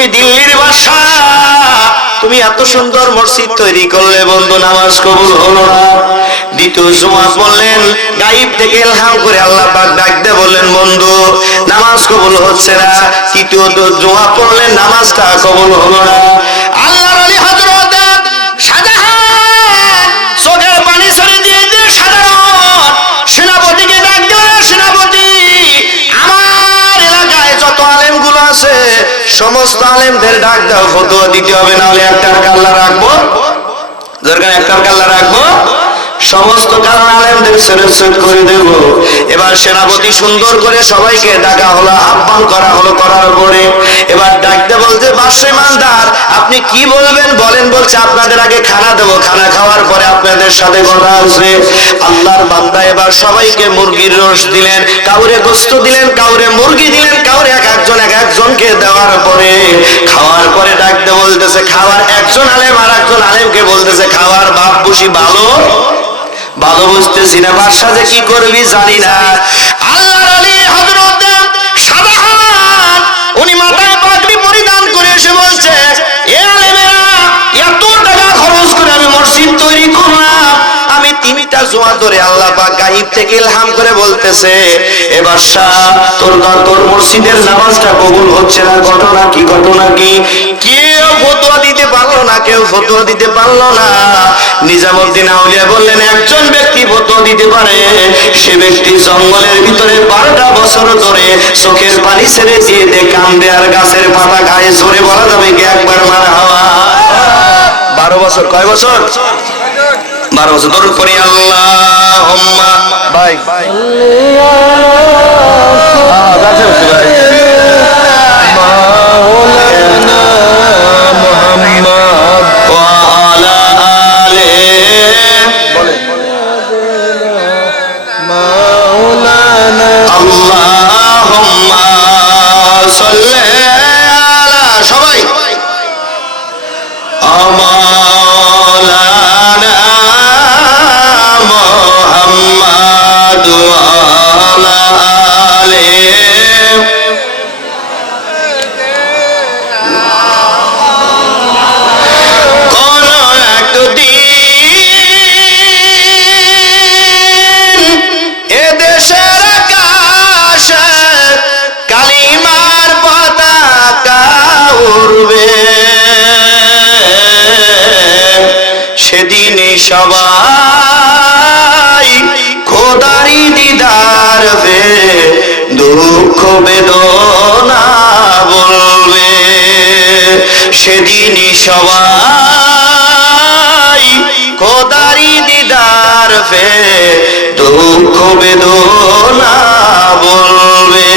তুমি দিল্লির বাদশা, তুমি এত সুন্দর মসজিদ তৈরি করলে বন্ধু, নামাজ কবুল হলো না। দ্বিতীয় জুমা পড়লেন, গায়েব থেকে ইলহাম করে আল্লাহ পাক ডাক দিয়ে বললেন বন্ধু নামাজ কবুল হচ্ছে না। তৃতীয় জুমা পড়লেন, নামাজটা কবুল হলো না। আল্লাহর ওলি হযরত শাহজাহান চোখের পানি ছেড়ে দিয়ে সাধারণ সেনাপতিকে ডাক দিলেন, সেনাপতি আমার এলাকায় যত আলেমগুলো আছে সমস্ত আলেমদের ডাক দাও, ফতোয়া দিতে হবে, নাহলে একটার কাল্লা রাখবো, দরকার একটার কাল্লা রাখবো, সমস্ত কারণ আলেমদের ছেড়ে করে দেব। এবার সেনাপতি সুন্দর করে সবাইকে ডাকা হলো, আহ্বান করা হলো, করার পরে এবার ডাকতে বলতে বাদশা ইমানদার আপনি কি বলবেন বলেন। বলছে আপনাদের আগে খানা দেবো, খানা খাওয়ার পরে আপনাদের সাথে কথা আছে। আল্লাহর বান্দা এবার সবাইকে মুরগির রস দিলেন, কাউরে গোশত দিলেন, কাউরে মুরগি দিলেন, কাউরে এক একজনকে দেওয়ার পরে খাওয়ার পরে ডাকতে বলতেছে, খাওয়ার একজন আলেম আর একজন আলেমকে বলতেছে খাওয়ার বাপ বুঝি ভালো ভালো বুঝতেছি না, বাদশা যে কি করবি জানি না। আল্লাহর ওলি হযরত শাহজাহান উনি মাথায় পাগড়ি পরিধান করে এসে বলছে, এ আলেমেরা এত টাকা খরচ করে আমি মসজিদ তৈরি করলাম, আমি তিনটা জুমা ধরে আল্লাহ পাক গায়েব থেকে ইলহাম করে বলতেছে এ বাদশা তোর মসজিদের নামাজটা কবুল হচ্ছে না, ঘটনা কি ঘটনা কি? কেউ ফতোয়া দিতে পারলো না, কেউ ফতোয়া দিতে পারলো না। নিজামউদ্দিন আউলিয়া বললেন একজন ব্যক্তি ফতোয়া দিতে পারে, সে ব্যক্তি জঙ্গলের ভিতরে 12টা বছর ধরে চোখের পানি ছেড়ে দিয়ে কান্দে আর গাছের পাতা খায়। জোরে বলা যাবে কি একবার মারহাবা? 12 বছর। কয় বছর? 12 বছর। দরুদ পড়ি আল্লাহুম্মা ভাই গাছে বসে ভাই মাওলানা মুহাম্মদ ওয়া আলা আলিহি মাওলানা আল্লাহুম্মা সাল্লি আলা সবাই মাওলানা মুহাম্মদ ওয়া আলা আলিহি। কোন একদিন এদেশের আকাশে কালিমার পতাকা উড়বে, সেদিন সবাই খোদারি দিদার পে দুঃখ বেদনা বলবে, সেদিন সবাই খোদারি দিদার পে দুঃখ বেদনা বলবে,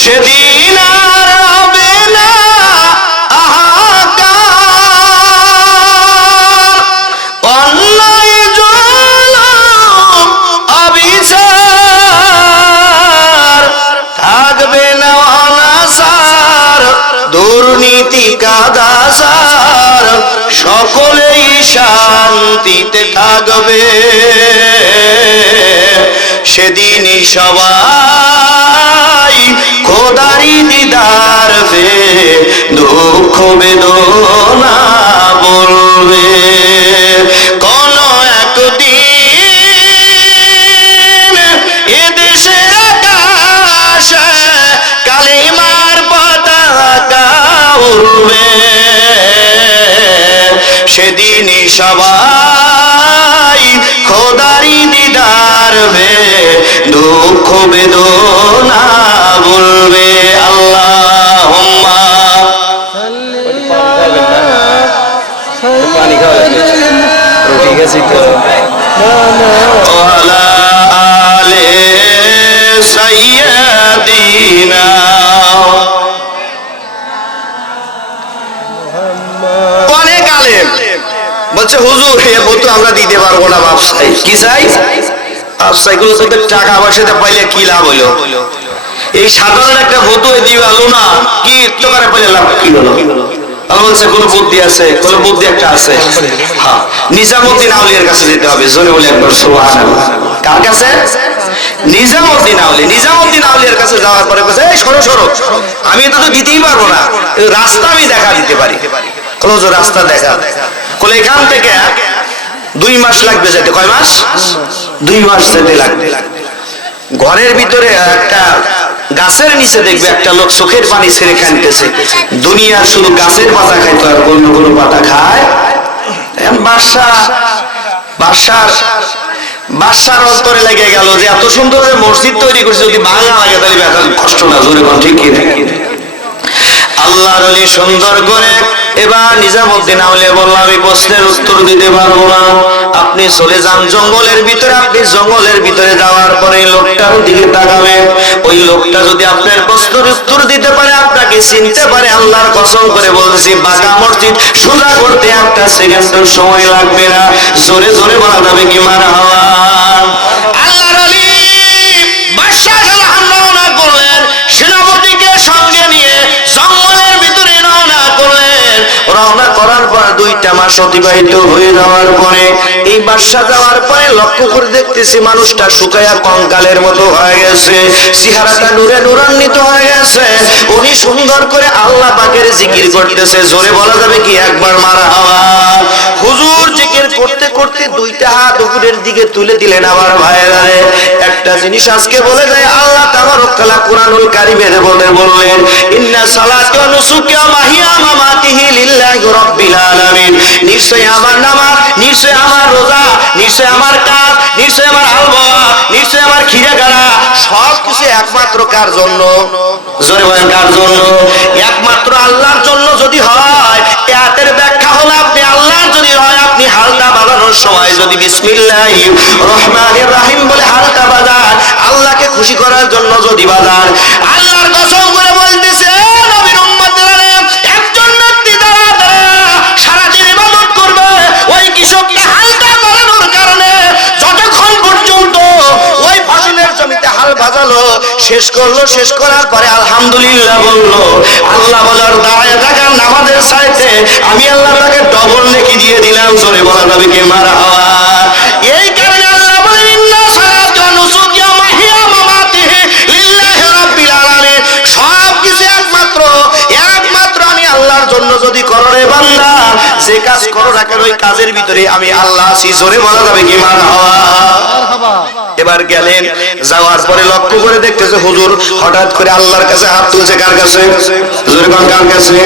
সেদিন আর হবে না হাহাকার, অন্যায় জুলুম অবিচার, থাকবে না অনাচার দুর্নীতি কাদাচার, সকলেই শান্তিতে থাকবে, সেদিনই সবাই খোদারি দিদার পে দুঃখ বেদনা বলবে। কোন একদিন এদেশের আকাশে কালিমার পতাকা উড়বে, সেদিনই সবাই খোদারি দিদার পে দুঃখ বেদনা বলবে। আল্লাহুম্মা পানি খাওয়া রুটি গেছি তো ওয়ালা আলে সাইয়্যিদিনা। অনেক আলেম বলছে হুজুর এ ফটো আমরা দিতে পারবো না, ব্যবসায়ী কি চাই? ব্যবসায়ীগুলো তোদের টাকা পয়সাতে পাইলে কি লাভ হলো? এই সাধারণ একটা ফটো দিয়ে আলো না কি তোকারে পাইলে লাভ কি হলো? আল্লাহ বলছে কোন বুদ্ধি আছে, কোন বুদ্ধি একটা আছে। হ্যাঁ, নিজামউদ্দিন আউলিয়ার কাছে যেতে হবে। জোরে বলে একবার সুবহানাল্লাহ। কার কাছে? নিজামউদ্দিন আউলিয়া। নিজামউদ্দিন আউলিয়ার কাছে যাওয়ার পরে বলছে, এই সরো সরো, আমি তো দিতেই পারবো না, রাস্তা আমি দেখা দিতে পারি। ক্লোজ রাস্তা দেখা। বলে এখান থেকে 2 মাস লাগবে যেতে। কয় মাস? 2 মাস যেতে লাগবে। ঘরের ভিতরে একটা গাছের নিচে দেখবে একটা লোক চোখের পানি ছেড়ে কাঁদতেছে। দুনিয়ার শুধু গাছের পাতা খাইতো, আর অন্য কোনো পাতা খায়? বাদশার অন্তরে লেগে গেল যে এত সুন্দর মসজিদ তৈরি করছে, যদি ভাঙা লাগে তাহলে এখন কষ্ট না। জোরে কোন ঠিক কি? আল্লাহর ওলি সুন্দর করে এবার নিজামউদ্দিন আউলিয়া বলল, আমি প্রশ্নের উত্তর দিতে পারবো না, আপনি চলে যান জঙ্গলের ভিতরে। আপনি জঙ্গলের ভিতরে যাওয়ার পরে লোকটার দিকে তাকাবেন। ওই লোকটা যদি আপনার প্রশ্নের উত্তর দিতে পারে, আপনাকে চিনতে পারে, আল্লাহর কসম করে বলতেছি বাঁকা মসজিদ সোজা করতে 1 সেকেন্ডের সময় লাগবে না। জোরে জোরে বলা যাবে কি মারহাবা। আল্লাহর ওলি বাদশা রওনা করলেন, সেনাপতিকে সঙ্গে নিয়ে জঙ্গলের ভিতরে রওনা করলেন। রওনা করার পর 2টা মাস অতিবাহিত হয়ে যাওয়ার পরে এই বাদশা যাওয়ার পরে লক্ষ্য করে দেখতেছি মানুষটা শুকায়া কঙ্কালের মতো হয়ে গেছে, চেহারাটা নূরে নূরান্বিত হয়ে গেছে। উনি সুন্দর করে আল্লাহ পাকের জিকির করতেছে। জোরে বলা যাবে কি একবার মারহাবা। হুজুর জিকির করতে করতে 2টা হাত উপরের দিকে তুলে দিলেন। আমার ভাইয়েরা, একটা জিনিস আজকে বলে যায়, আল্লাহ তাবারক তাআলা কুরআনুল কারীমের বললেন, ইন্না সালাতি ওয়া নুসুকি ওয়া মাহিয়া ওয়া মামাতিহি লিল্লাহি রাব্বিল আলামিন। নিশ্চয় আমার নামাজ, নিশ্চয় আমার রোজা, নিশ্চয় আমার কাজ, নিশ্চয় আমার হালওয়া, নিশ্চয় আমার খিরাগাড়া, সবকিছু একমাত্র কার জন্য? জোরে বলেন কার জন্য? একমাত্র আল্লাহর জন্য যদি হয়, এর ব্যাখ্যা হলো আপনি আল্লাহর যদি হয়, আপনি হালটা বাজানোর সময় যদি বিসমিল্লাহির রহমানির রহিম বলে হালটা বাজান, আল্লাহকে খুশি করার জন্য যদি বাজান, আল্লাহর কসম করে বলতেছে নবীর উম্মতেরা, একজন ব্যক্তি দ্বারা সারা দিন ইবাদত করবে, ওই কৃষককে হালটা বাজানোর কারণে যতক্ষণ পর্যন্ত ওই ফসলের জমিতে হাল বাজালো, শেষ করলো, শেষ করার পরে আলহামদুলিল্লাহ বললো, আল্লাহ বলার দাঁড়ায় থাকার নামাজের চাইতে আমি আল্লাহ তাকে ডবল নেকি দিয়ে দিলাম। জোরে বলা যাবে কি মারহাবা। এই কারণে আল্লাহ বলেন, ইন্না সালাতি ওয়া নুসুকি ওয়া মাহিয়া ওয়া মামাতিহি লিল্লাহি রাব্বিল আলামিন। সবকিছু একমাত্র আমি আল্লাহর জন্য যদি করো রে বান্দা, যে কাজ করো না কেন ওই কাজের ভিতরে আমি আল্লাহ আছি। জোরে বলা যাবে কি মারহাবা। এবার গেলেন, যাওয়ার পরে লক্ষ্য করে দেখতেছে হুজুর হঠাৎ করে আল্লাহর কাছে হাত তুলছে। কার কাছে? জোরে কোন কার কাছে?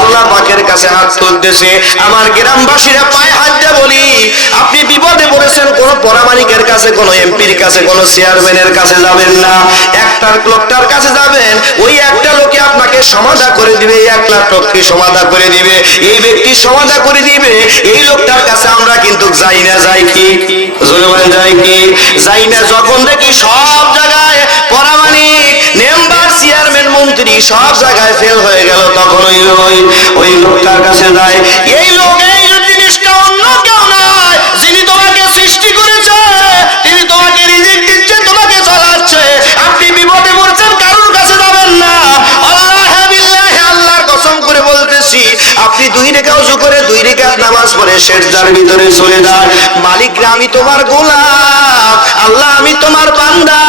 আল্লাহ পাকের কাছে হাত তুলতেছে। আমার গ্রামবাসীরা পায়ে হাত দিয়ে বলি, আপনি বিপদে পড়েছেন, কোন পরামানিকের কাছে, কোন এমপির কাছে, কোন চেয়ারম্যানের কাছে যাবেন না, একটা লোকটার কাছে যাবেন। ওই একটা লোকে আপনাকে সমাধা করে দিবে, 1 লাখ লোককে সমাধা করে দিবে, এই ব্যক্তি সমাধা করে দিবে। এই লোকটার কাছে আমরা কিন্তু যাই না। যাই কি? জোরে বলেন যাই কি? যাই না। যখন দেখি সব জায়গায় পরামানিক, মেম্বার, চেয়ারম্যান, মন্ত্রী সব জায়গায় ফেল হয়ে গেল, তখন ওই লোকটার কাছে যায়। এই লোক এই জিনিসটা অন্য কেউ নয়, যিনি তোমাকে সৃষ্টি করেছে, তিনি তোমাকে রিজিক দিচ্ছে, তোমাকে চালাচ্ছে। আপনি বিপদে পড়ছেন, কারোর কাছে যাবেন না। আল্লাহর কসম করে বলতেছি, আপনি 2 রেখা ওযু করে 2 রেখাত নামাজ পড়ে সেজদার ভিতরে চলে যান। মালিক রে, আমি তোমার গোলাম, আল্লাহ আমি তোমার বান্দা,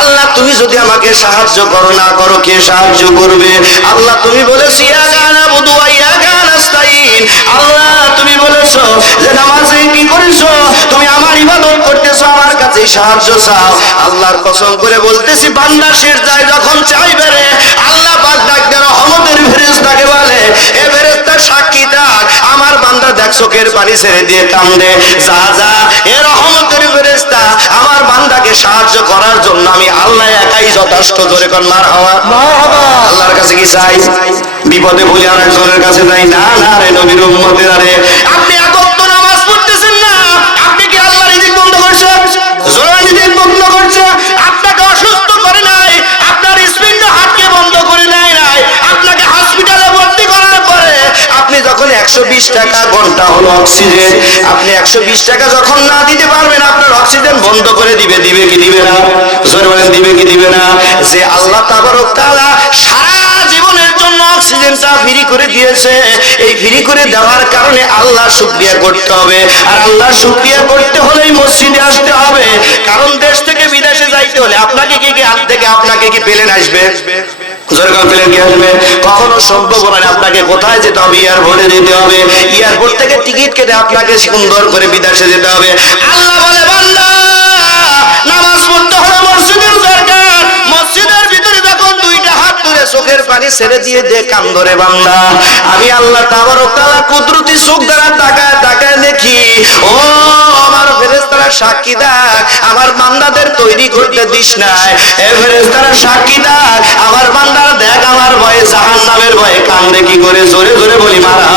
আল্লাহ তুমি যদি আমাকে সাহায্য করো না করো, কে সাহায্য করবে? আল্লাহ তুমি বলেছি ইয়া নাবুদু ওয়া ইয়া নাস্তাইন। আল্লাহ তুমি বলেছো যে নামাজে কি করেছো, তুমি আমার ইবাদত করতেছো, আমার কাছে সাহায্য চাও। আল্লাহর কসম করে বলতেছি, বান্দা সিজদায় যখন চাইবে রে, আল্লাহ পাক ডাক দেন, রহমতের ফেরেশতাকে বলে, এ ফেরেশতা সাক্ষী থাক, আমার বান্দা দেখ চোখের পানি ছেড়ে দিয়ে কান্দে, যা যা, এ রহমতের ফেরেশতা আমার বান্দাকে সাহায্য করার জন্য আমি আল্লাহ একাই যথেষ্ট। জোরে কোন মারহাবা। আল্লাহর কাছে কি চাই? বিপদে বলি আর একজনের কাছে যাই না। না রে নবীর উম্মতেরা রে, আপনি একত্র নামাজ পড়তেছেন না, আপনি কি আল্লাহর রিজিক বন্ধ করছেন? জোরে রিজিক বন্ধ করছে। আপনাকে অসুস্থ করে নাই, আপনার হৃৎপিণ্ড হাতকে বন্ধ করে নাই, আপনাকে হসপিটালে ভর্তি করার পরে আপনি যখন 120 টাকা ঘন্টা হলো অক্সিজেন, আপনি 120 টাকা যখন না দিতে পারবেন, আপনার অক্সিজেন বন্ধ করে দিবে। দিবে কি দিবে না? জোরে বলেন দিবে কি দিবে না? যে আল্লাহ তাবারক তাআলা সারা জীবনের জন্য অক্সিজেনটা ফ্রি করে দিয়েছে। এই ফ্রি করে দেওয়ার কারণে আল্লাহ শুকরিয়া করতে হবে। আর আল্লাহ শুকরিয়া করতে হলে মসজিদে আসতে হবে। কারণ দেশ থেকে বিদেশে যাইতে হলে আপনাকে কি প্লেন আসবে? কখনো সম্ভব নয়। আপনাকে কোথায় যেতে হবে? এয়ারপোর্টে যেতে হবে। এয়ারপোর্ট থেকে টিকিট কেটে আপনাকে সুন্দর করে বিদেশে যেতে হবে। আল্লাহ বলে, বান্দা নামাজ পড়তে হলে মসজিদের দরকার। মসজিদের ভিতরে যখন দুইটা হাত তুলে চোখের পানি ছেড়ে দিয়ে দে কান ধরে, বান্দা আমি আল্লাহ তাবারক তাআলা কুদরতি চোখ দ্বারা তাকায় তাকায় দেখি, ও আমার ফেরেশতারা সাক্ষী দাও, আমার বান্দাদের তৈরি করতে দিস নাই। হে ফেরেশতারা সাক্ষী দাও, আমার বান্দারা দেখ আমার ভয়ে জাহান্নামের ভয়ে কান্দে কি করে। জোরে জোরে বলি মারা।